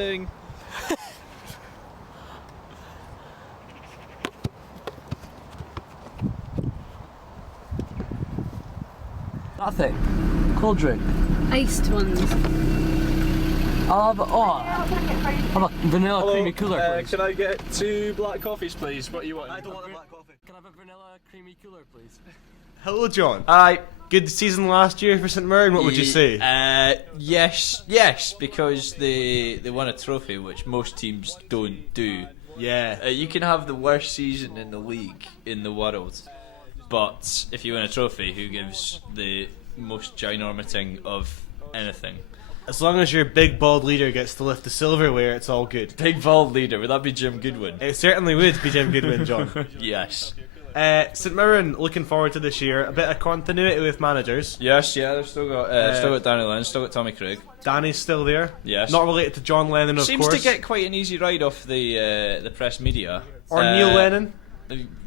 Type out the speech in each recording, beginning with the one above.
Testing. Nothing. Cold drink. Iced ones. I'll have a vanilla creamy cooler, please. Can I get 2 black coffees, please? What do you want? I don't want a black coffee. Can I have a vanilla creamy cooler, please? Hello, John. Aye. Good season last year for St Mirren. What would you say? Yes, because they won a trophy, which most teams don't do. Yeah. You can have the worst season in the league in the world, but if you win a trophy, who gives the most ginormiting of anything? As long as your big bald leader gets to lift the silverware, it's all good. Big bald leader, would that be Jim Goodwin? It certainly would be Jim Goodwin, John. Yes. St Mirren looking forward to this year. A bit of continuity with managers. Yes, yeah, they've still got Danny Lennon, still got Tommy Craig. Danny's still there. Yes. Not related to John Lennon, of Seems course. to get quite an easy ride off the press media. Or Neil Lennon.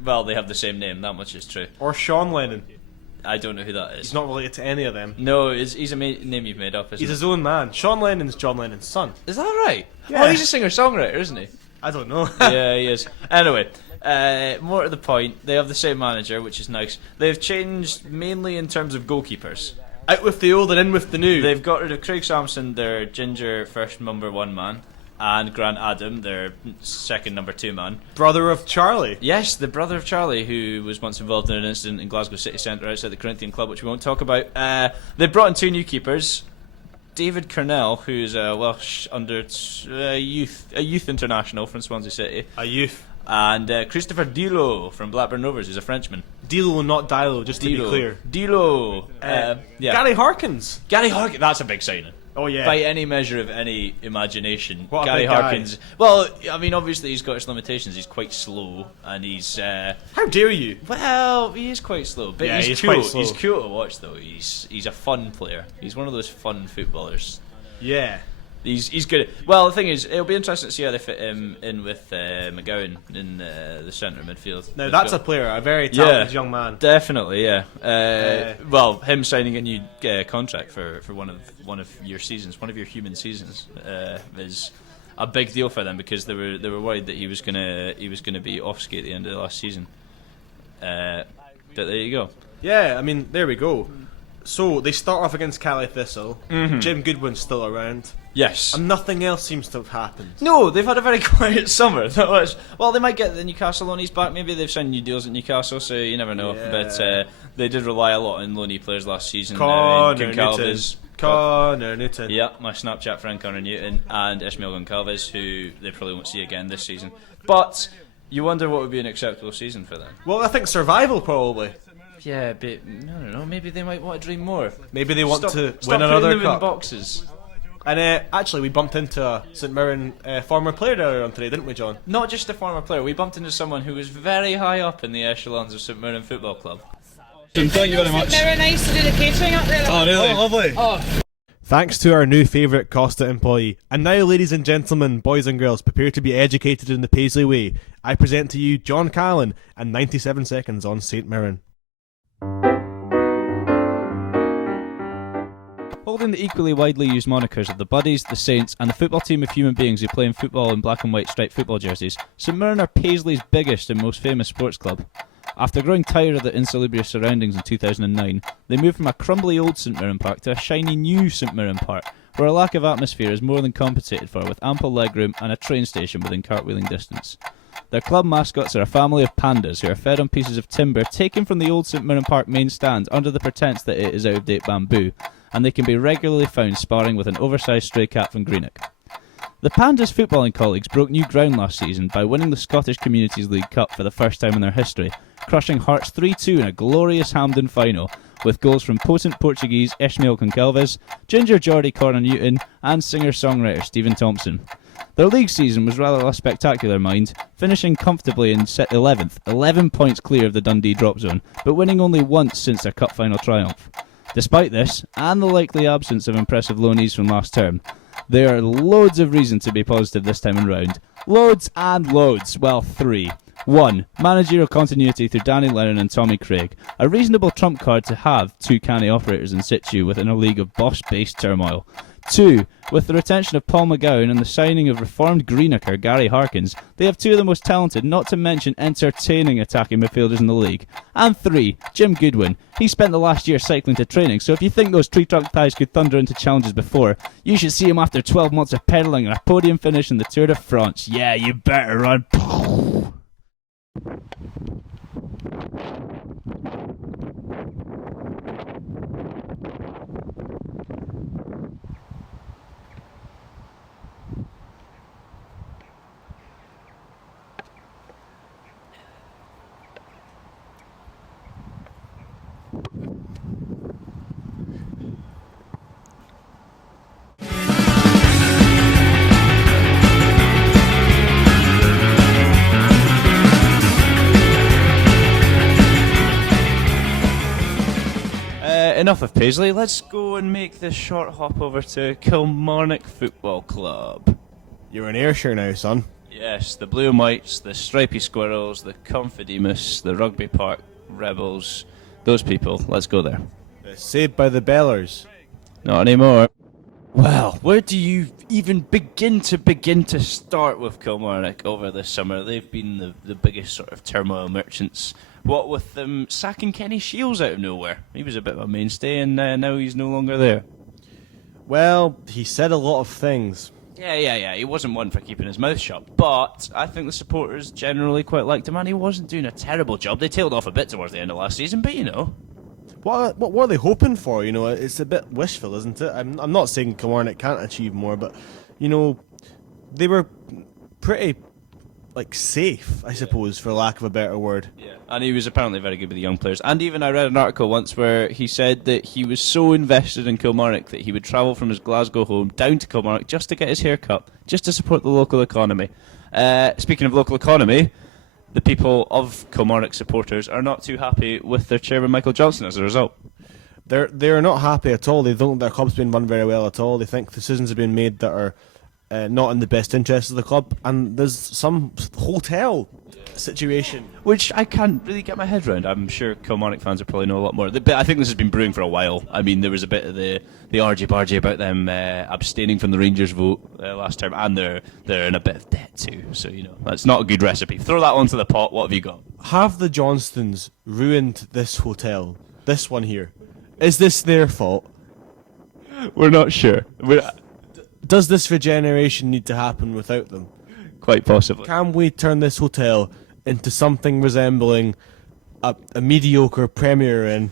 Well, they have the same name, that much is true. Or Sean Lennon. I don't know who that is. He's not related to any of them. No, he's a name you've made up, isn't He's it? his own man. Sean Lennon's John Lennon's son. Is that right? Yeah. Oh, he's a singer-songwriter, isn't he? I don't know. Yeah, he is. Anyway, more to the point, they have the same manager, which is nice. They've changed mainly in terms of goalkeepers. Out with the old and in with the new. They've got rid of Craig Sampson, their ginger first number 1 man, and Grant Adam, their second number 2 man. Brother of Charlie. Yes, the brother of Charlie, who was once involved in an incident in Glasgow City Centre outside the Corinthian club, which we won't talk about. They brought in 2 new keepers. David Cornell, who's a Welsh youth international from Swansea City, A youth. and Christopher Dilo from Blackburn Rovers, who's a Frenchman. Dilo, not Dilo, just to be clear. Dilo. Yeah. Gary Harkins. Gary Harkins. That's a big signing. Oh, yeah. By any measure of any imagination, What a Gary big guy. Harkins. Well, I mean, obviously he's got his limitations. He's quite slow, and he's How dare you? well, he is quite slow. But Yeah, he's he's cool. quite slow. He's cool to watch, though. He's a fun player. He's one of those fun footballers. Yeah. He's good. Well, the thing is, it'll be interesting to see how they fit him in with McGowan in the centre midfield. Now, They've that's got- a player, a very talented young man. Definitely, yeah. Well, him signing a new contract for one of your seasons, one of your human seasons, is a big deal for them, because they were worried that he was gonna be off skate at the end of the last season. But there you go. Yeah, I mean, there we go. So, they start off against Cali Thistle. Mm-hmm. Jim Goodwin's still around. Yes. And nothing else seems to have happened. No, they've had a very quiet summer. Well, they might get the Newcastle loanees back. Maybe they've signed new deals at Newcastle, so you never know. Yeah. But they did rely a lot on loanee players last season. Connor Newton. Goncalves. Connor Newton. Yeah, my Snapchat friend Connor Newton, and Ishmael Goncalves, who they probably won't see again this season. But you wonder what would be an acceptable season for them. Well, I think survival, probably. Yeah, but I don't know. Maybe they might want to dream more. Maybe they want Stop to win putting another them in cup. boxes. And actually, we bumped into a St Mirren former player earlier on today, didn't we, John? Not just a former player. We bumped into someone who was very high up in the echelons of St Mirren Football Club. Thank you very much. Very nice to do the catering up there. Oh, really? Lovely. Thanks to our new favourite Costa employee. And now, ladies and gentlemen, boys and girls, prepare to be educated in the Paisley way. I present to you John Callan and 97 seconds on St Mirren. Holding the equally widely used monikers of the Buddies, the Saints, and the football team of human beings who play in football in black and white striped football jerseys, St Mirren are Paisley's biggest and most famous sports club. After growing tired of the insalubrious surroundings in 2009, they moved from a crumbly old St Mirren Park to a shiny new St Mirren Park, where a lack of atmosphere is more than compensated for, with ample legroom and a train station within cartwheeling distance. Their club mascots are a family of pandas who are fed on pieces of timber taken from the old St Mirren Park main stand under the pretence that it is out-of-date bamboo, and they can be regularly found sparring with an oversized stray cat from Greenock. The Pandas' footballing colleagues broke new ground last season by winning the Scottish Communities League Cup for the first time in their history, crushing Hearts 3-2 in a glorious Hampden final, with goals from potent Portuguese Ishmael Goncalves, Ginger Geordie Connor Newton, and singer-songwriter Stephen Thompson. Their league season was rather less spectacular, mind, finishing comfortably in 11th, 11 points clear of the Dundee drop zone, but winning only once since their cup final triumph. Despite this, and the likely absence of impressive loanees from last term, there are loads of reason to be positive this time around. Loads and loads. Well, 3. 1. Managerial continuity through Danny Lennon and Tommy Craig. A reasonable trump card to have two canny operators in situ within a league of boss-based turmoil. 2. With the retention of Paul McGowan and the signing of reformed Greenocker Gary Harkins, they have 2 of the most talented, not to mention entertaining attacking midfielders in the league. And 3. Jim Goodwin. He spent the last year cycling to training, so if you think those tree trunk ties could thunder into challenges before, you should see him after 12 months of pedalling and a podium finish in the Tour de France. Yeah, you better run. Enough of Paisley, let's go and make this short hop over to Kilmarnock Football Club. You're in Ayrshire now, son. Yes, the Blue and Whites, the Stripy Squirrels, the Confidemus, the Rugby Park Rebels, those people, let's go there. Saved by the Bellers. Not anymore. Well, where do you even begin to start with Kilmarnock over this summer? They've been the biggest sort of turmoil merchants. What with them sacking Kenny Shields out of nowhere. He was a bit of a mainstay and now he's no longer there. Well, he said a lot of things. Yeah. He wasn't one for keeping his mouth shut. But I think the supporters generally quite liked him and he wasn't doing a terrible job. They tailed off a bit towards the end of last season, but you know. What are they hoping for? You know, it's a bit wishful, isn't it? I'm not saying Kilmarnock can't achieve more, but, you know, they were pretty, safe, I suppose, for lack of a better word. Yeah, and he was apparently very good with the young players. And even I read an article once where he said that he was so invested in Kilmarnock that he would travel from his Glasgow home down to Kilmarnock just to get his hair cut, just to support the local economy. Speaking of local economy, the people of Kilmarnock supporters are not too happy with their chairman Michael Johnson as a result. They're not happy at all. They don't think their club's been run very well at all. They think decisions have been made that are not in the best interest of the club, and there's some hotel situation which I can't really get my head around. I'm sure Kilmarnock fans will probably know a lot more. But I think this has been brewing for a while. I mean, there was a bit of the argy-bargy about them abstaining from the Rangers vote last term, and they're in a bit of debt too. So, you know, that's not a good recipe. Throw that onto the pot. What have you got? Have the Johnstons ruined this hotel? This one here. Is this their fault? We're not sure. Does this regeneration need to happen without them? Quite possibly. Can we turn this hotel into something resembling a mediocre Premier Inn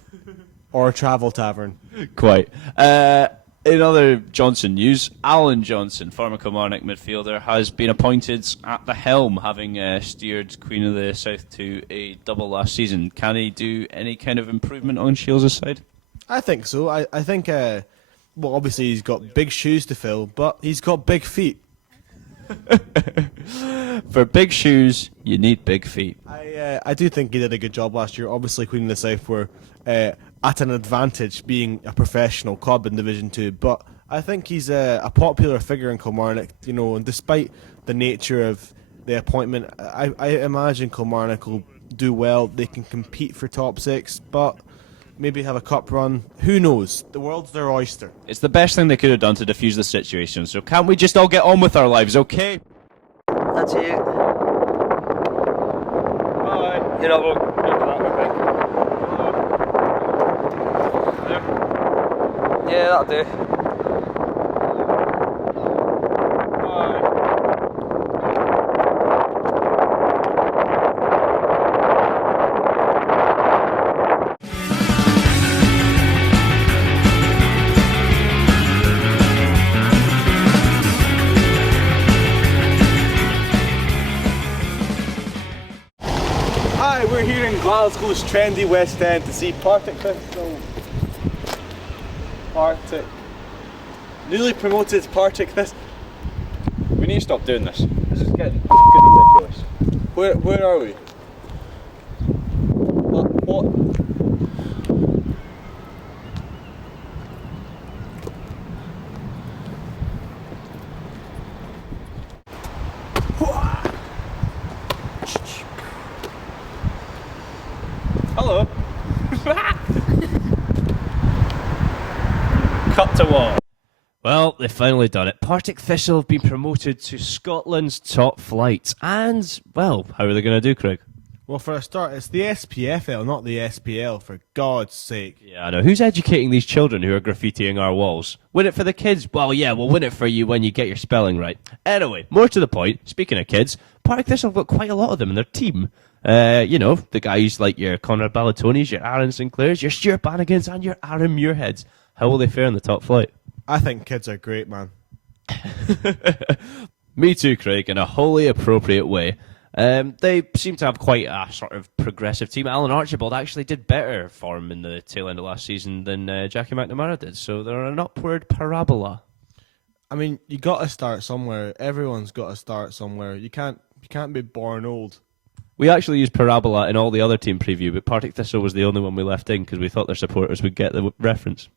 or a travel tavern? Quite. In other Johnson news, Alan Johnson, former Kilmarnock midfielder, has been appointed at the helm, having steered Queen of the South to a double last season. Can he do any kind of improvement on Shields' side? I think so. I think, well, obviously he's got big shoes to fill, but he's got big feet. For big shoes, you need big feet. I do think he did a good job last year. Obviously, Queen of the South were at an advantage being a professional club in Division 2, but I think he's a popular figure in Kilmarnock, you know, and despite the nature of the appointment, I imagine Kilmarnock will do well. They can compete for top 6, but maybe have a cup run. Who knows? The world's their oyster. It's the best thing they could have done to defuse the situation, so can't we just all get on with our lives, okay? That's it. Bye. You're not Yeah, that'll do. Hi, we're here in Glasgow's trendy West End to see Partick Thistle. Newly promoted Partick Thistle. We need to stop doing this. This is getting ridiculous. Where are we? What? Hello. Cut to wall. Well, they've finally done it. Partick Thistle have been promoted to Scotland's top flight. And, well, how are they going to do, Craig? Well, for a start, it's the SPFL, not the SPL, for God's sake. Yeah, I know. Who's educating these children who are graffitiing our walls? Win it for the kids? Well, yeah, we'll win it for you when you get your spelling right. Anyway, more to the point, speaking of kids, Partick Thistle have got quite a lot of them in their team. You know, the guys like your Conrad Ballatonis, your Aaron Sinclairs, your Stuart Bannigans, and your Aaron Muirheads. How will they fare in the top flight? I think kids are great, man. Me too, Craig, in a wholly appropriate way. They seem to have quite a sort of progressive team. Alan Archibald actually did better for him in the tail end of last season than Jackie McNamara did, so they're an upward parabola. I mean, you got to start somewhere. Everyone's got to start somewhere. You can't be born old. We actually used parabola in all the other team preview, but Partick Thistle was the only one we left in because we thought their supporters would get the reference.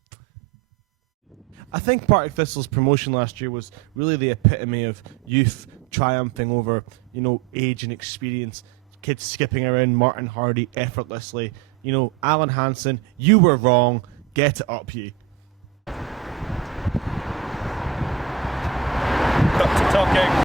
I think Partick Thistle's promotion last year was really the epitome of youth triumphing over, you know, age and experience. Kids skipping around Martin Hardy effortlessly. You know, Alan Hansen, you were wrong. Get it up, you. Cut to talking.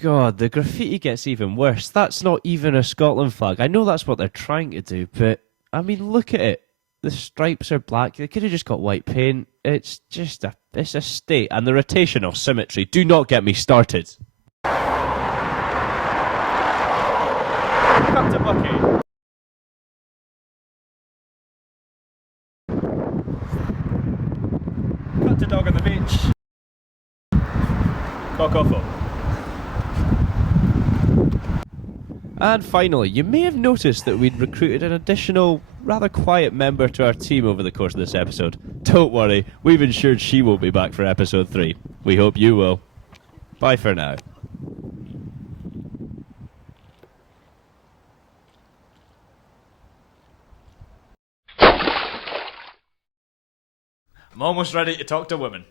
God, the graffiti gets even worse. That's not even a Scotland flag. I know that's what they're trying to do, but, I mean, look at it. The stripes are black. They could have just got white paint. It's just it's a state. And the rotational symmetry. Do not get me started. Cut to Bucky. Cut to dog on the beach. Cock awful. And finally, you may have noticed that we'd recruited an additional, rather quiet member to our team over the course of this episode. Don't worry, we've ensured she won't be back for episode 3. We hope you will. Bye for now. I'm almost ready to talk to women.